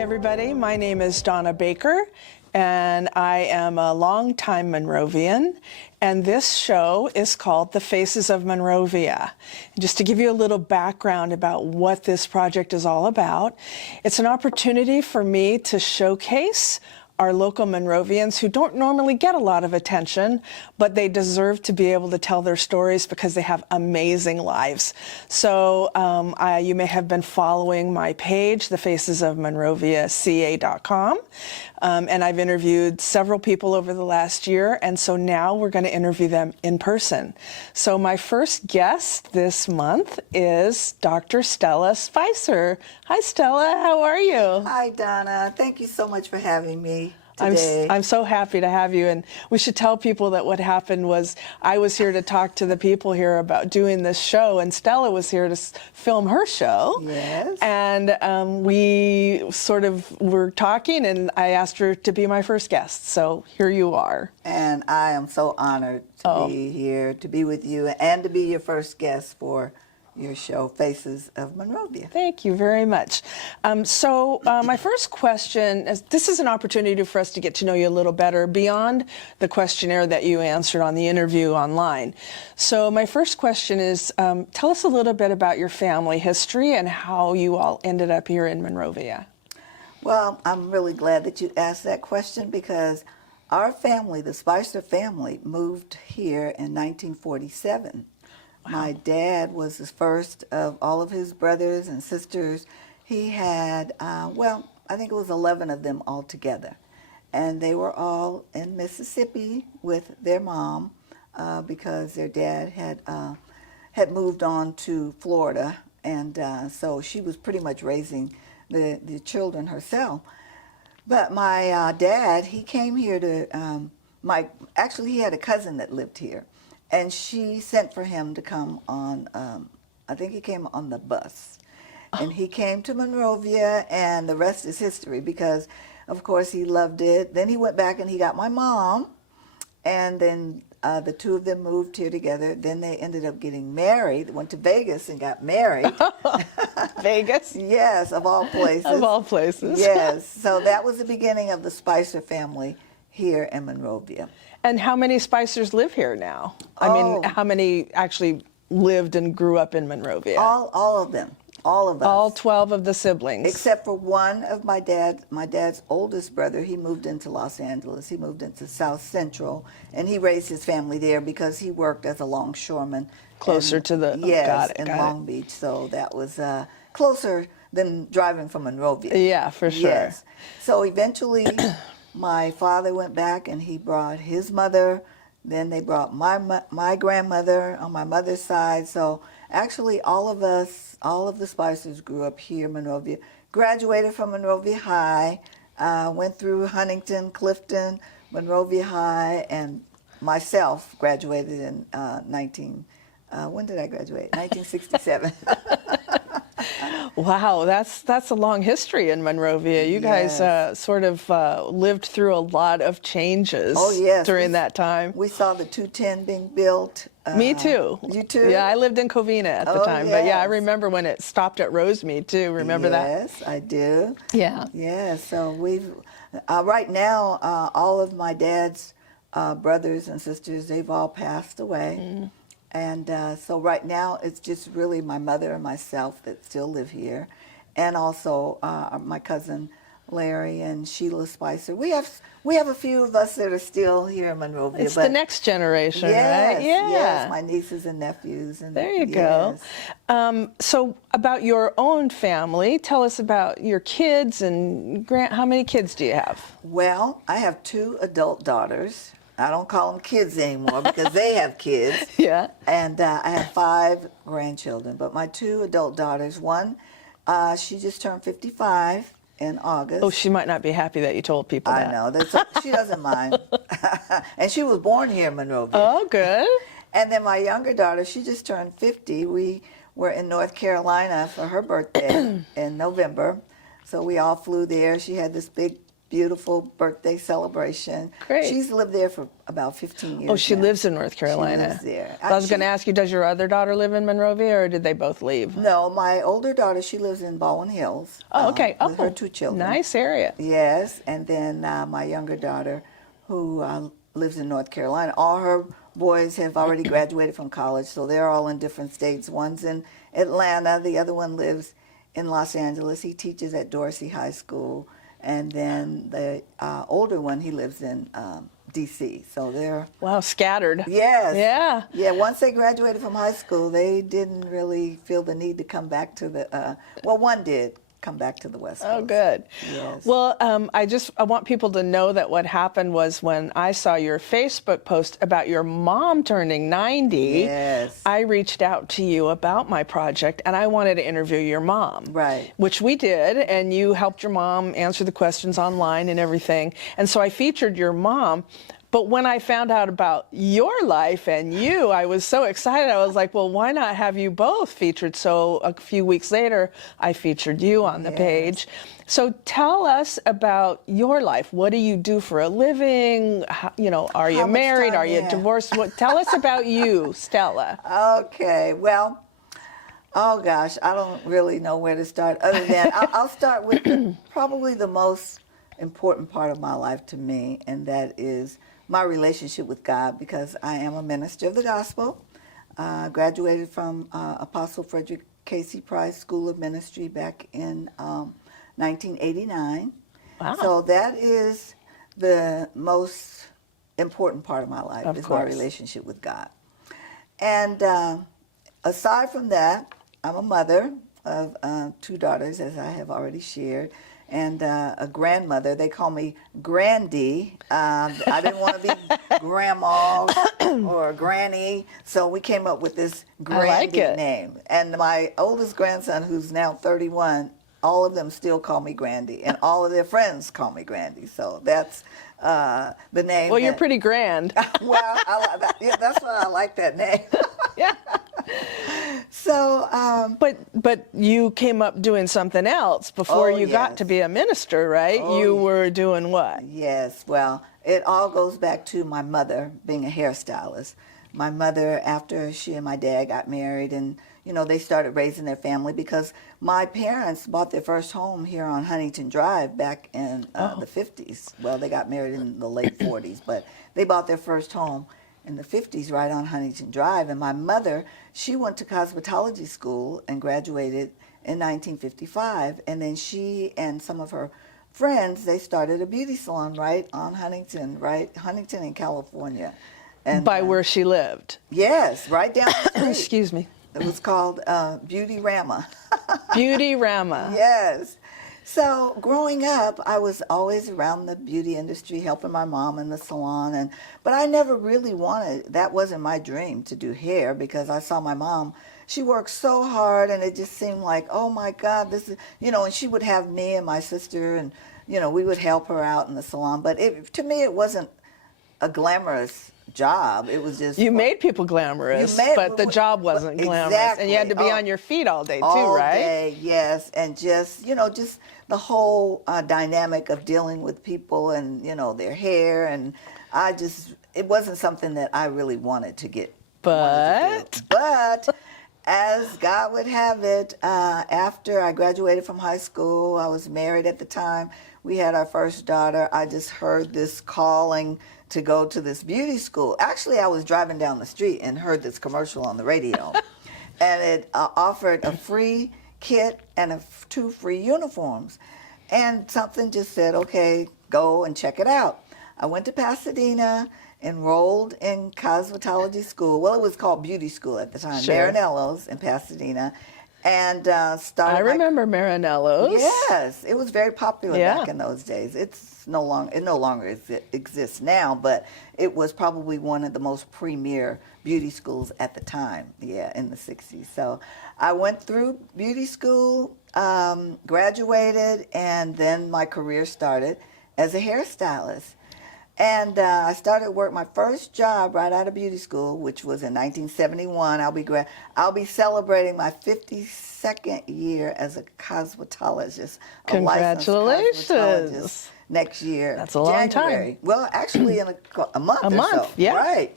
everybody. My name is Donna Baker, and I am a longtime Monrovian, and this show is called The Faces of Monrovia. Just to give you a little background about what this project is all about, it's an opportunity for me to showcase our local Monrovians who don't normally get a lot of attention, but they deserve to be able to tell their stories because they have amazing lives. So you may have been following my page, thefacesofmonroviaca.com, and I've interviewed several people over the last year, and so now we're going to interview them in person. So my first guest this month is Dr. Stella Spicer. Hi, Stella. How are you? Hi, Donna. Thank you so much for having me today. I'm so happy to have you, and we should tell people that what happened was I was here to talk to the people here about doing this show, and Stella was here to film her show. Yes. And we sort of were talking, and I asked her to be my first guest, so here you are. And I am so honored to be here, to be with you, and to be your first guest for your show, Faces of Monrovia. Thank you very much. My first question is, this is an opportunity for us to get to know you a little better beyond the questionnaire that you answered on the interview online. So my first question is, tell us a little bit about your family history and how you all ended up here in Monrovia. Well, I'm really glad that you asked that question because our family, the Spicer family, moved here in 1947. Wow. My dad was the first of all of his brothers and sisters. He had, I think it was 11 of them all together. And they were all in Mississippi with their mom because their dad had moved on to Florida. And so she was pretty much raising the children herself. But my dad, he came here to, actually he had a cousin that lived here. And she sent for him to come on, I think he came on the bus. And he came to Monrovia, and the rest is history because, of course, he loved it. Then he went back and he got my mom, and then the two of them moved here together. Then they ended up getting married, went to Vegas and got married. Vegas? Yes, of all places. Of all places. Yes, so that was the beginning of the Spicer family here in Monrovia. And how many Spicers live here now? I mean, how many actually lived and grew up in Monrovia? All of them. All of us. All 12 of the siblings. Except for one of my dad's oldest brother. He moved into Los Angeles. He moved into South Central, and he raised his family there because he worked as a longshoreman. Closer to the... Yes, in Long Beach. So that was closer than driving from Monrovia. Yeah, for sure. Yes. So eventually... my father went back and he brought his mother. Then they brought my grandmother on my mother's side. So actually all of us, all of the Spicers grew up here in Monrovia. Graduated from Monrovia High, went through Huntington, Clifton, Monrovia High, and myself graduated in when did I graduate? 1967. Wow, that's a long history in Monrovia. You guys sort of lived through a lot of changes during that time. We saw the 210 being built. Me too. You too? Yeah, I lived in Covina at the time. Yes. But yeah, I remember when it stopped at Rosemead too. Remember that? Yes, I do. Yeah. Yeah, so we've, right now, all of my dad's brothers and sisters, they've all passed away. Mm. And so right now, it's just really my mother and myself that still live here. And also my cousin Larry and Sheila Spicer. We have a few of us that are still here in Monrovia. It's the next generation, yes, right? Yeah. Yes, my nieces and nephews. And there you go. So about your own family, tell us about your kids and how many kids do you have? Well, I have 2 adult daughters. I don't call them kids anymore because they have kids. Yeah. And I have 5 grandchildren. But my 2 adult daughters, one, she just turned 55 in August. Oh, she might not be happy that you told people that. I know. She doesn't mind. And she was born here in Monrovia. Oh, good. And then my younger daughter, she just turned 50. We were in North Carolina for her birthday in November. So we all flew there. She had this big beautiful birthday celebration. Great. She's lived there for about 15 years. Oh, she now. lives in North Carolina. She lives there. I was going to ask you, does your other daughter live in Monrovia, or did they both leave? No, my older daughter, she lives in Baldwin Hills. Oh, okay. With her 2 children. Nice area. Yes, and then my younger daughter, who lives in North Carolina. All her boys have already graduated from college, so they're all in different states. One's in Atlanta, the other one lives in Los Angeles. He teaches at Dorsey High School, and then the older one, he lives in D.C. So they're scattered. Yes. Yeah. Once they graduated from high school, they didn't really feel the need to come back to the. One did come back to the West Coast. Oh, good. Yes. Well, I want people to know that what happened was when I saw your Facebook post about your mom turning 90, Yes. I reached out to you about my project, and I wanted to interview your mom. Right. Which we did, and you helped your mom answer the questions online and everything. And so I featured your mom. But when I found out about your life and you, I was so excited. I was like, well, why not have you both featured? So a few weeks later, I featured you on the page. So tell us about your life. What do you do for a living? Are you married? Are you divorced? Tell us about you, Stella. Okay. Well, oh gosh, I don't really know where to start. Other than I'll start with probably the most important part of my life to me, and that is my relationship with God, because I am a minister of the gospel. Graduated from Apostle Frederick Casey Price School of Ministry back in 1989. Wow. So that is the most important part of my life, Of is course. my relationship with God. And aside from that, I'm a mother of 2 daughters, as I have already shared, and a grandmother. They call me Grandy. I didn't want to be grandma or granny, so we came up with this Grandy name. And my oldest grandson, who's now 31, all of them still call me Grandy, and all of their friends call me Grandy. So that's the name. Well, you're pretty grand. Well, that's why I like that name. Yeah. So, But you came up doing something else before you got to be a minister, right? You were doing what? yes, well, it all goes back to my mother being a hairstylist. My mother, after she and my dad got married, and they started raising their family, because my parents bought their first home here on Huntington Drive back in the 50s. Well, they got married in the late 40s, but they bought their first home in the 50s right on Huntington Drive. And my mother, she went to cosmetology school and graduated in 1955. And then she and some of her friends, they started a beauty salon right on Huntington in California. And By where she lived. yes, right down the street. Excuse me. It was called Beauty Rama. Beauty Rama. Yes. So growing up, I was always around the beauty industry, helping my mom in the salon, but I never really that wasn't my dream, to do hair, because I saw my mom. She worked so hard, and it just seemed like, oh my God, this is, and she would have me and my sister, and we would help her out in the salon. But to me, it wasn't a glamorous job. It was just, you made people glamorous, but the job wasn't glamorous. Exactly. And you had to be on your feet all day too, all right? day, yes. And just the whole dynamic of dealing with people and their hair, and it wasn't something that I really wanted to do. But as God would have it, after I graduated from high school, I was married at the time. We had our first daughter. I just heard this calling to go to this beauty school. Actually, I was driving down the street and heard this commercial on the radio. And it offered a free kit and 2 free uniforms. And something just said, okay, go and check it out. I went to Pasadena, enrolled in cosmetology school. Well, it was called beauty school at the time, Sure. Marinello's in Pasadena. And started. I remember Marinello's. Yes, it was very popular back in those days. It no longer exists now, but it was probably one of the most premier beauty schools at the time. Yeah, in the 60s. So I went through beauty school, graduated, and then my career started as a hairstylist. And I started work. My first job right out of beauty school, which was in 1971. I'll be celebrating my 52nd year as a cosmetologist. Congratulations. A licensed cosmetologist. next year. That's a long time. January. Well, actually, in a month. A month, so. yeah. Right.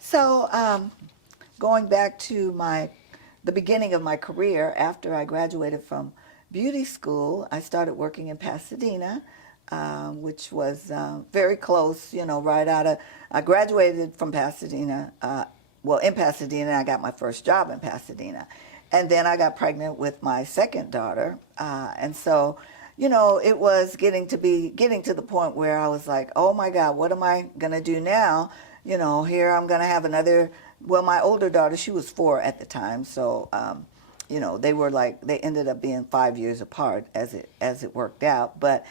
So, going back to the beginning of my career, after I graduated from beauty school, I started working in Pasadena, which was very close. Right out of I graduated from Pasadena. In Pasadena, I got my first job in Pasadena. And then I got pregnant with my second daughter. And so, it was getting to the point where I was like, oh my God, what am I going to do now? Here I'm going to have another, my older daughter, she was 4 at the time. So, they ended up being 5 years apart as it worked out. But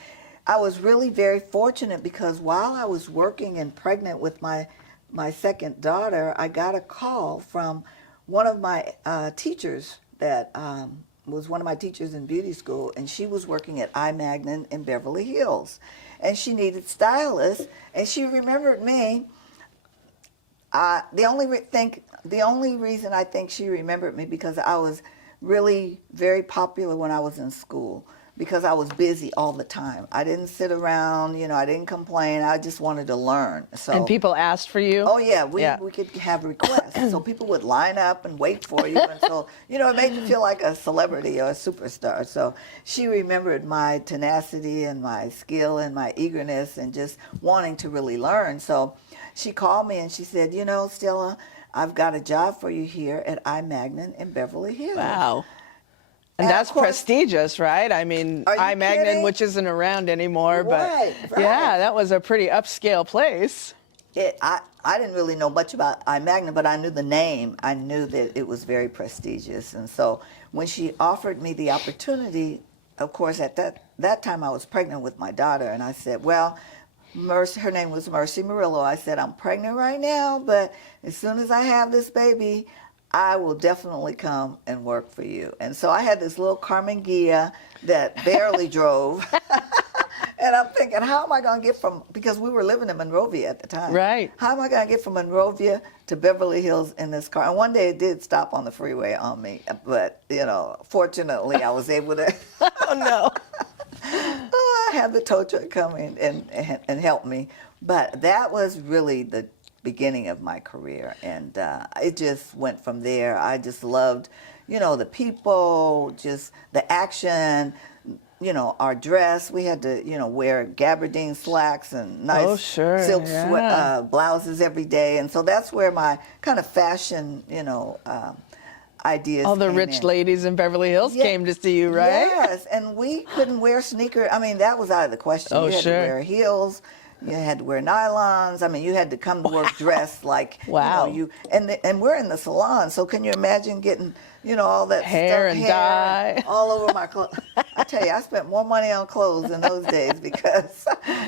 I was really very fortunate because while I was working and pregnant with my second daughter, I got a call from one of my teachers that was one of my teachers in beauty school, and she was working at iMagnin in Beverly Hills, and she needed stylists, and she remembered me. The only reason I think she remembered me because I was really very popular when I was in school, because I was busy all the time. I didn't sit around, I didn't complain. I just wanted to learn. So, And people asked for you? Oh, yeah. We could have requests. So people would line up and wait for you. And so, it made you feel like a celebrity or a superstar. So she remembered my tenacity and my skill and my eagerness and just wanting to really learn. So she called me and she said, Stella, I've got a job for you here at iMagnin in Beverly Hills. Wow. And that's prestigious, right? I mean, iMagnin, which isn't around anymore, but right. Yeah, that was a pretty upscale place. I didn't really know much about iMagnin, but I knew the name. I knew that it was very prestigious. And so when she offered me the opportunity, of course, at that time I was pregnant with my daughter, and I said, well, Mercy, her name was Mercy Murillo. I said, I'm pregnant right now, but as soon as I have this baby, I will definitely come and work for you. And so I had this little Carmen Ghia that barely drove. And I'm thinking, how am I going to get because we were living in Monrovia at the time. Right. How am I going to get from Monrovia to Beverly Hills in this car? And one day it did stop on the freeway on me. But, fortunately I was able to. Oh, no. I had the tow truck come in and help me. But that was really the beginning of my career, and it just went from there. I just loved, the people, just the action, our dress. We had to, wear gabardine slacks and nice silk blouses every day, and so that's where my kind of fashion, ideas. All the rich ladies in Beverly Hills came to see you, right? Yes, and we couldn't wear sneakers. I mean, that was out of the question. You had to wear heels. You had to wear nylons. I mean, you had to come to work dressed like, and we're in the salon. So can you imagine getting, all that hair and dye all over my clothes? I tell you, I spent more money on clothes in those days because,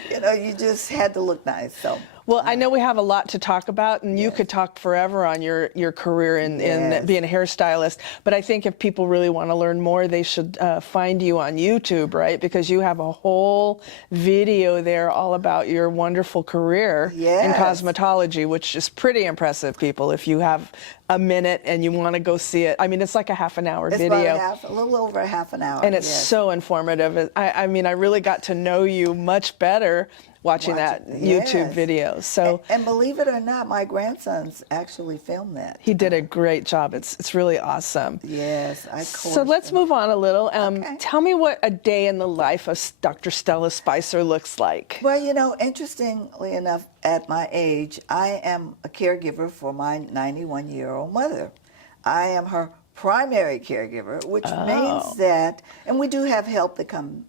you just had to look nice. So. Well, I know we have a lot to talk about, and you could talk forever on your career in being a hairstylist. But I think if people really want to learn more, they should find you on YouTube, right? Because you have a whole video there all about your wonderful career in cosmetology, which is pretty impressive, people. If you have a minute and you want to go see it. I mean, it's like a half-an-hour video. It's about a little over a half an hour. And it's so informative. I mean, I really got to know you much better watching that YouTube video. So, and believe it or not, my grandsons actually filmed that. He did a great job. It's really awesome. Yes, of course. So let's move on a little. Tell me what a day in the life of Dr. Stella Spicer looks like. Well, interestingly enough, at my age, I am a caregiver for my 91-year-old mother. I am her primary caregiver, which means that, and we do have help that come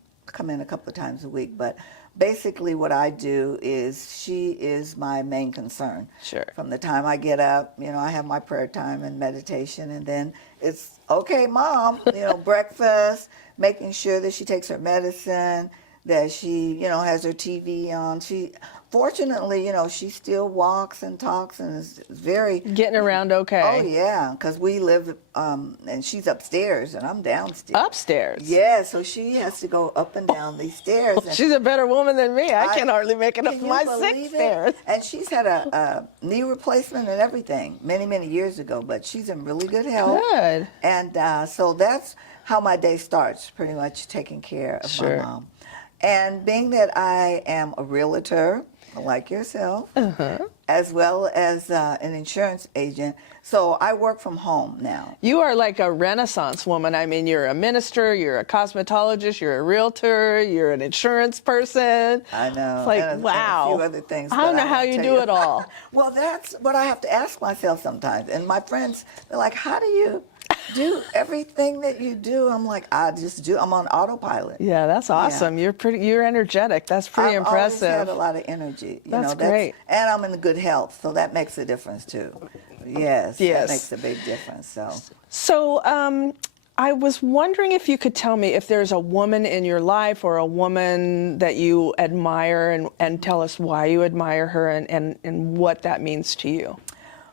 in a couple of times a week, but basically what I do is she is my main concern. Sure. From the time I get up, I have my prayer time and meditation, and then it's, okay, Mom, breakfast, making sure that she takes her medicine, that she, has her TV on. Fortunately, she still walks and talks and is very... Getting around okay. Oh, yeah, because we live, and she's upstairs and I'm downstairs. Upstairs? Yeah, so she has to go up and down these stairs. Well, she's a better woman than me. I can hardly make it up my 6 stairs. And she's had a knee replacement and everything many, many years ago, but she's in really good health. Good. And so that's how my day starts, pretty much taking care of my mom. And being that I am a realtor, like yourself, as well as an insurance agent, so I work from home now. You are like a Renaissance woman. I mean, you're a minister, you're a cosmetologist, you're a realtor, you're an insurance person. I know. It's like, and wow. And a few other things. I don't but know how won't you tell do it all. Well, that's what I have to ask myself sometimes. And my friends, they're like, how do you do everything that you do? I'm like, I just do. I'm on autopilot. Yeah, that's awesome. You're energetic. That's pretty I've impressive. always had a lot of energy. That's great. And I'm in good health, so that makes a difference too. Yes. Yes. That makes a big difference. So I was wondering if you could tell me if there's a woman in your life or a woman that you admire, and tell us why you admire her and what that means to you.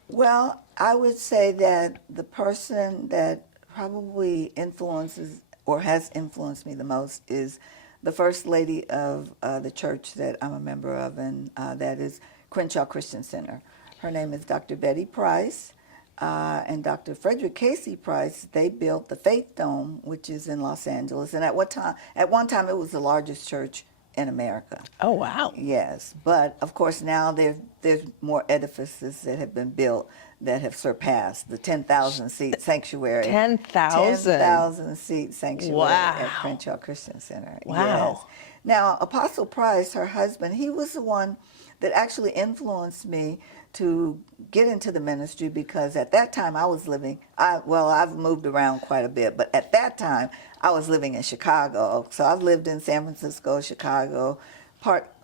Well, I would say that the person that probably influences or has influenced me the most is the First Lady of the church that I'm a member of, and that is Crenshaw Christian Center. Her name is Dr. Betty Price, and Dr. Frederick Casey Price. They built the Faith Dome, which is in Los Angeles, and at one time it was the largest church in America. Oh, wow. Yes, but of course now there's more edifices that have been built that have surpassed the 10,000 seat sanctuary. 10,000? 10,000 seat sanctuary Wow. at Crenshaw Christian Center. Wow. Yes. Now, Apostle Price, her husband, he was the one that actually influenced me to get into the ministry, because at that time I was living, I've moved around quite a bit, but at that time I was living in Chicago. So I've lived in San Francisco, Chicago,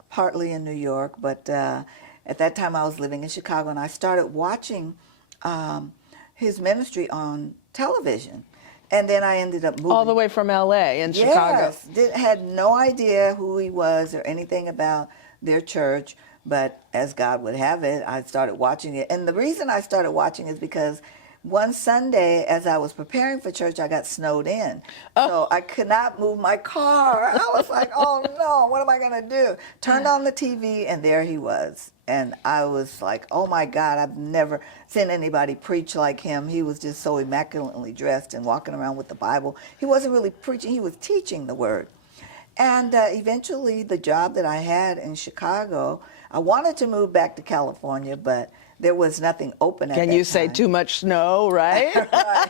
partly in New York, but at that time I was living in Chicago, and I started watching his ministry on television. And then I ended up moving. All the way from LA in Chicago. Yes, had no idea who he was or anything about their church, but as God would have it, I started watching it. And the reason I started watching is because one Sunday, as I was preparing for church, I got snowed in. So I could not move my car. I was like, oh no, what am I going to do? Turned on the TV, and there he was. And I was like, oh my God, I've never seen anybody preach like him. He was just so immaculately dressed and walking around with the Bible. He wasn't really preaching, he was teaching the word. And eventually, the job that I had in Chicago, I wanted to move back to California, but there was nothing open at that time. Can you say too much snow, right? Right.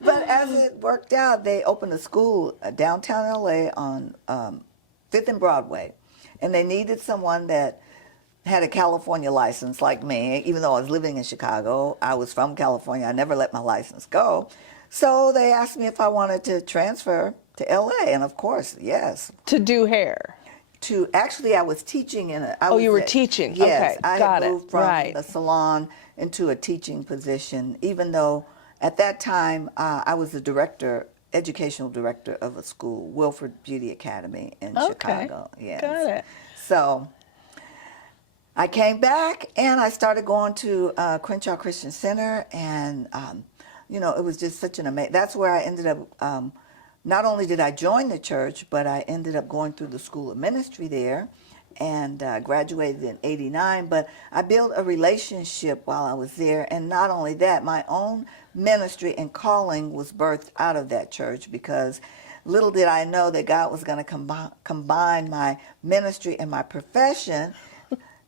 But as it worked out, they opened a school downtown LA on 5th and Broadway. And they needed someone that had a California license like me. Even though I was living in Chicago, I was from California. I never let my license go. So they asked me if I wanted to transfer to LA, and of course, yes. To do hair. Actually, I was teaching in a. You were teaching. Yes, Okay, I got had it. moved from the salon into a teaching position, even though at that time I was the director, educational director of a school, Wilford Beauty Academy in Chicago. Yes. Got it. So I came back and I started going to Crenshaw Christian Center, and it was just such an amazing. That's where I ended up. Not only did I join the church, but I ended up going through the School of Ministry there, and graduated in '89. But I built a relationship while I was there, and not only that, my own ministry and calling was birthed out of that church, because little did I know that God was going to combine my ministry and my profession,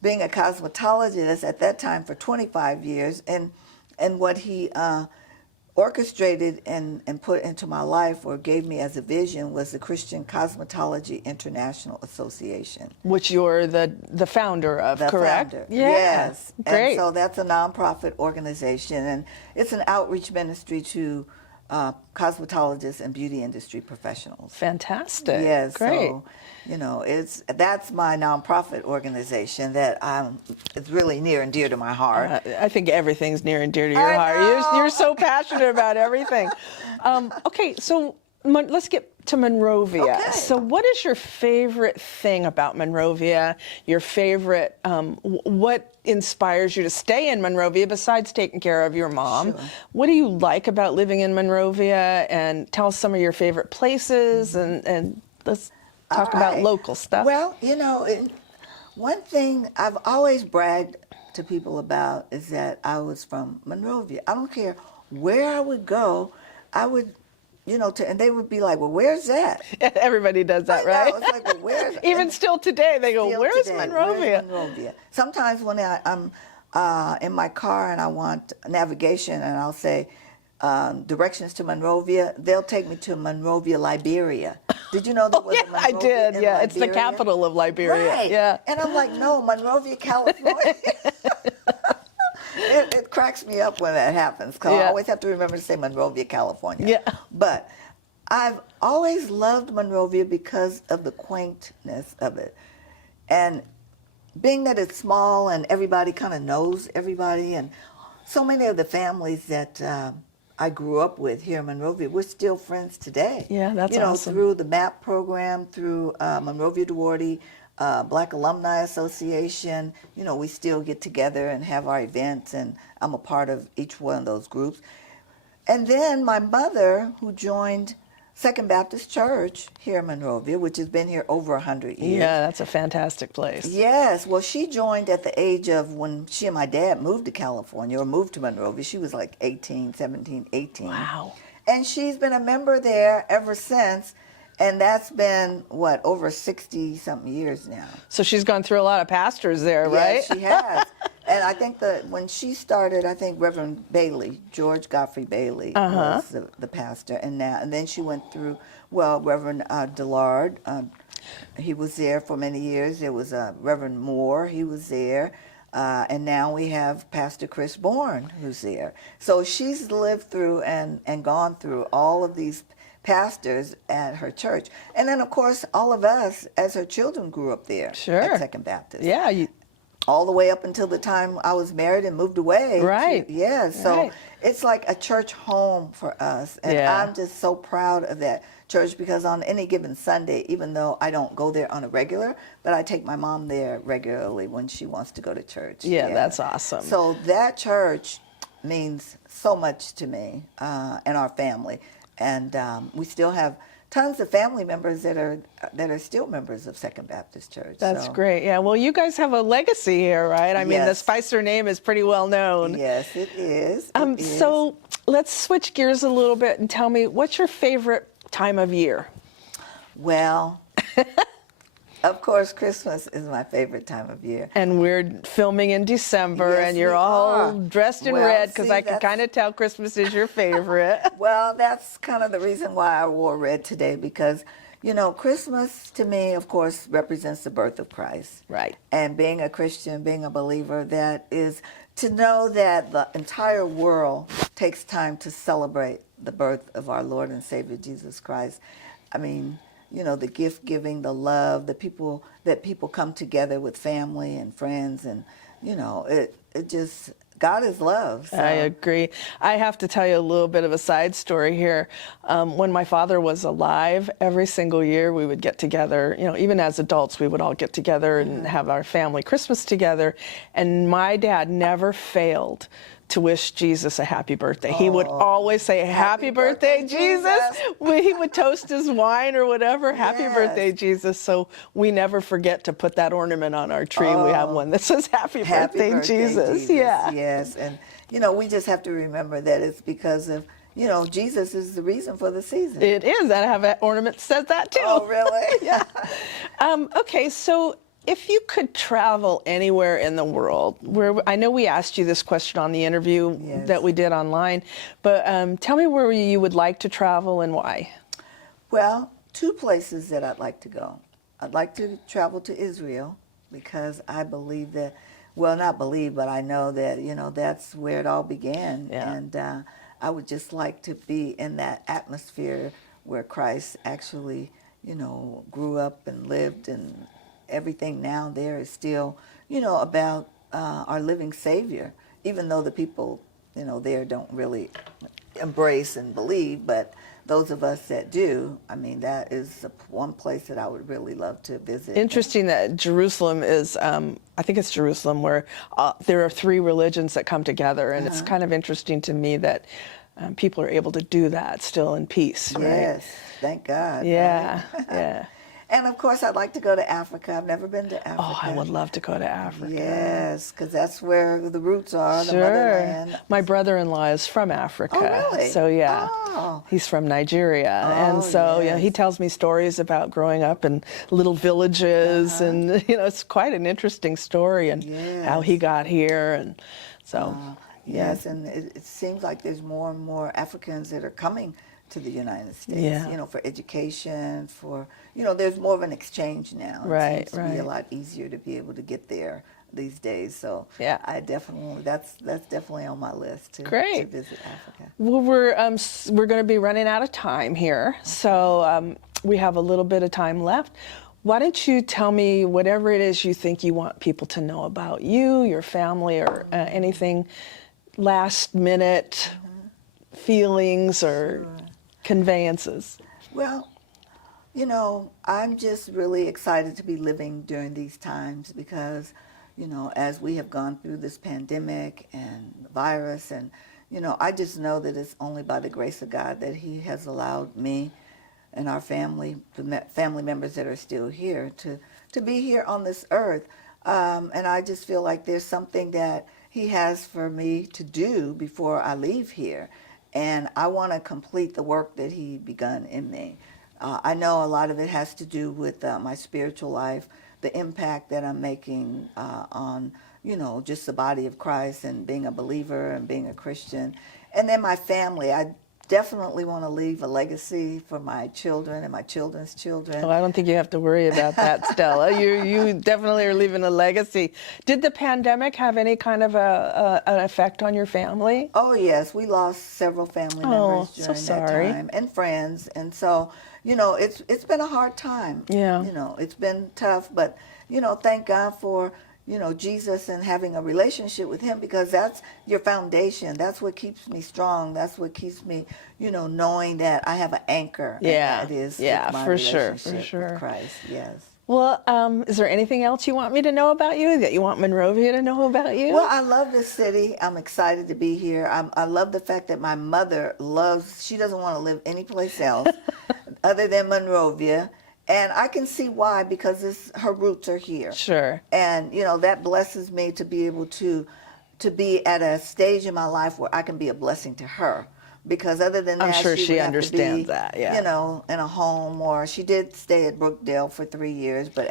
being a cosmetologist at that time for 25 years, and what he orchestrated and put into my life, or gave me as a vision, was the Christian Cosmetology International Association. Which you're the founder of, correct? Founder. Yeah. Yes. Great. And so that's a nonprofit organization, and it's an outreach ministry to cosmetologists and beauty industry professionals. Fantastic. Yes. Great. So, that's my nonprofit organization that it's really near and dear to my heart. I think everything's near and dear to your heart. know. You're so passionate about everything. Okay, so let's get to Monrovia. Okay. So what is your favorite thing about Monrovia? Your favorite, what inspires you to stay in Monrovia besides taking care of your mom? Sure. What do you like about living in Monrovia? And tell us some of your favorite places, and let's talk about local stuff. Well, one thing I've always bragged to people about is that I was from Monrovia. I don't care where I would go, I would and they would be like, well, where's that? Everybody does that, I know, right? it's like, well, where's Even and still today, they go, still "Where's today, Monrovia?" Where's Monrovia? Sometimes when I'm in my car and I want navigation and I'll say directions to Monrovia, they'll take me to Monrovia, Liberia. Did you know there was a Yeah, I Monrovia did. in Yeah, it's the Liberia? capital of Liberia. Right. Yeah. And I'm like, no, Monrovia, California. It cracks me up when that happens because I Yeah. always have to remember to say Monrovia, California. Yeah. But I've always loved Monrovia because of the quaintness of it. And being that it's small and everybody kind of knows everybody, and so many of the families that I grew up with here in Monrovia, we're still friends today. Yeah, that's awesome. Through the MAP program, through Monrovia Duarte Black Alumni Association. We still get together and have our events, and I'm a part of each one of those groups. And then my mother, who joined Second Baptist Church here in Monrovia, which has been here over 100 years. Yeah, that's a fantastic place. Yes, well, she joined at the age of when she and my dad moved to California, or moved to Monrovia. She was like 17, 18. Wow. And she's been a member there ever since, and that's been, over 60-something years now. So she's gone through a lot of pastors there, right? Yes, she has. And I think that when she started, I think Reverend Bailey, George Godfrey Bailey, was the pastor, and then she went through, Reverend Dillard. He was there for many years. There was Reverend Moore. He was there. And now we have Pastor Chris Bourne, who's there. So she's lived through and gone through all of these pastors at her church. And then, of course, all of us, as her children, grew up there Sure. at Second Baptist. Yeah. All the way up until the time I was married and moved away. Right. So Right. it's like a church home for us. And Yeah. I'm just so proud of that church, because on any given Sunday, even though I don't go there on a regular, but I take my mom there regularly when she wants to go to church. Yeah, that's awesome. So that church means so much to me and our family. And we still have tons of family members that are still members of Second Baptist Church. That's So, great. Yeah. Well, you guys have a legacy here, right? I mean, the Yes. Spicer name is pretty well known. Yes, it is. So let's switch gears a little bit and tell me, what's your favorite time of year? Well, of course, Christmas is my favorite time of year. And we're filming in December, Yes, and you're we all are. dressed in Well, red, because see, I can that's- kind of tell Christmas is your favorite. Well, that's kind of the reason why I wore red today, because, Christmas to me, of course, represents the birth of Christ. Right. And being a Christian, being a believer, that is to know that the entire world takes time to celebrate the birth of our Lord and Savior Jesus Christ. I mean, the gift giving, the love, that people come together with family and friends, and it just, God is love. So. I agree. I have to tell you a little bit of a side story here. When my father was alive, every single year we would get together, even as adults, we would all get together and have our family Christmas together. And my dad never failed to wish Jesus a happy birthday. He would always say, "Happy birthday, Jesus." He would toast his wine or whatever, "Happy Yes. birthday, Jesus." So we never forget to put that ornament on our tree. We have one that says, "Happy birthday, Jesus." Yeah. Yes. And, we just have to remember that it's because of, Jesus is the reason for the season. It is. I have an ornament that says that too. Oh, really? Yeah. Okay, so if you could travel anywhere in the world, I know we asked you this question on the interview Yes. that we did online, but tell me where you would like to travel and why. Well, two places that I'd like to go. I'd like to travel to Israel, because I believe that, not believe, but I know that, that's where it all began. Yeah. And I would just like to be in that atmosphere where Christ actually, grew up and lived, and everything now there is still, about our living Savior, even though the people, there don't really embrace and believe, but those of us that do, I mean, that is one place that I would really love to visit. Interesting that Jerusalem is, I think it's Jerusalem, where there are three religions that come together, and it's kind of interesting to me that people are able to do that still in peace, right? Yes, thank God. Yeah, right? yeah. And of course, I'd like to go to Africa. I've never been to Africa. Oh, I would love to go to Africa. Yes, because that's where the roots are, the Sure. motherland. My brother-in-law is from Africa. Oh, really? So yeah, Oh. he's from Nigeria, and Oh, so yes. he tells me stories about growing up in little villages, and it's quite an interesting story, and how he got here, and so. Yes, and it seems like there's more and more Africans that are coming to the United States, Yeah. for education, there's more of an exchange now. Right, It seems to be a right. lot easier to be able to get there these days. So Yeah. that's definitely on my list to Great. visit Africa. Well, we're going to be running out of time here, so we have a little bit of time left. Why don't you tell me whatever it is you think you want people to know about you, your family, or anything last minute feelings or conveyances? Well, I'm just really excited to be living during these times because, as we have gone through this pandemic and the virus, and, I just know that it's only by the grace of God that He has allowed me and our family, the family members that are still here, to be here on this earth. And I just feel like there's something that He has for me to do before I leave here. And I want to complete the work that He begun in me. I know a lot of it has to do with my spiritual life, the impact that I'm making on, just the body of Christ and being a believer and being a Christian. And then my family. I definitely want to leave a legacy for my children and my children's children. Oh, I don't think you have to worry about that, Stella. You definitely are leaving a legacy. Did the pandemic have any kind of an effect on your family? Oh, yes. We lost several family members so during sorry. that time, and friends. And so, it's been a hard time. Yeah. It's been tough, but, thank God for, Jesus and having a relationship with Him, because that's your foundation. That's what keeps me strong. That's what keeps me, knowing that I have an anchor. Yeah. And that is Yeah, my for sure, relationship for sure. with Christ. Yes. Well, is there anything else you want me to know about you, that you want Monrovia to know about you? Well, I love this city. I'm excited to be here. I love the fact that my mother she doesn't want to live anyplace else other than Monrovia. And I can see why, because her roots are here. Sure. And, that blesses me to be able to be at a stage in my life where I can be a blessing to her. Because other than that, I'm sure she would have understands to be, that, yeah. in a home, or she did stay at Brookdale for 3 years, but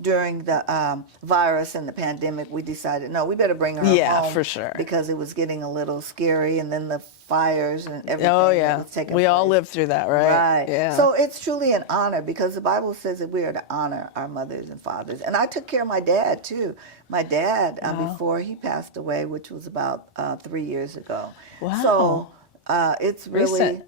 during the virus and the pandemic, we decided, no, we better bring her Yeah, home. for sure. Because it was getting a little scary, and then the fires and everything Oh, that yeah. was taking We all place. lived through that, right? Right. Yeah. So it's truly an honor, because the Bible says that we are to honor our mothers and fathers. And I took care of my dad, too. My dad, before he passed away, which was about 3 years ago. Wow. So it's really, Recent.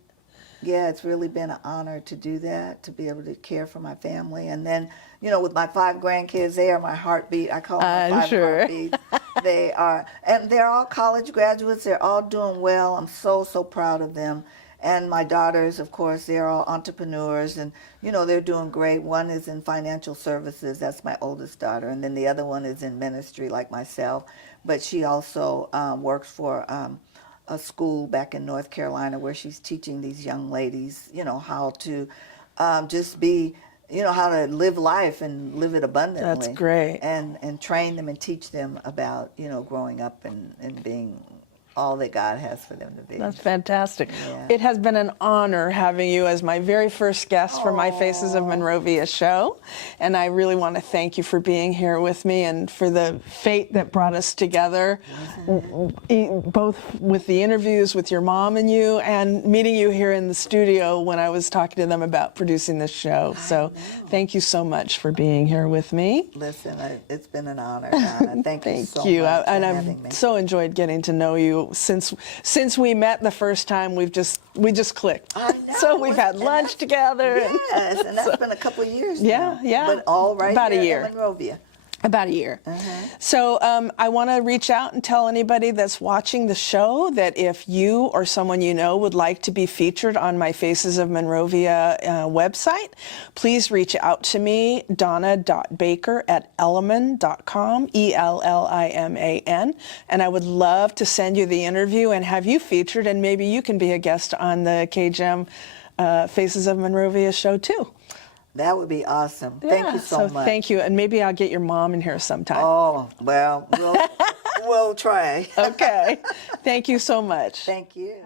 it's really been an honor to do that, to be able to care for my family. And then, with my 5 grandkids, they are my heartbeat. I call them my I'm 5 sure. heartbeats. They are, and they're all college graduates. They're all doing well. I'm so, so proud of them. And my daughters, of course, they're all entrepreneurs, and, they're doing great. One is in financial services. That's my oldest daughter. And then the other one is in ministry, like myself. But she also works for a school back in North Carolina, where she's teaching these young ladies, how to just be, how to live life and live it abundantly. That's great. And train them and teach them about, growing up and being all that God has for them to be. That's fantastic. Yeah. It has been an honor having you as my very first guest for my Faces of Monrovia show. And I really want to thank you for being here with me, and for the fate that brought us together, both with the interviews with your mom and you, and meeting you here in the studio when I was talking to them about producing this show. So thank you so much for being here with me. Listen, it's been an honor, Donna. Thank you so Thank you. much for And having me. I've so enjoyed getting to know you. Since we met the first time, we just clicked. I know. So we've had lunch together. Yes, and that's been a couple of years Yeah, now. yeah. But all right About a here year. in Monrovia. About a year. So I want to reach out and tell anybody that's watching the show that if you or someone you know would like to be featured on my Faces of Monrovia website, please reach out to me, donna.baker@elliman.com, ELLIMAN, and I would love to send you the interview and have you featured, and maybe you can be a guest on the KGEM Faces of Monrovia show too. That would be awesome. Thank Yeah, you so much. Thank you. And maybe I'll get your mom in here sometime. Oh, well, we'll try. Okay. Thank you so much. Thank you.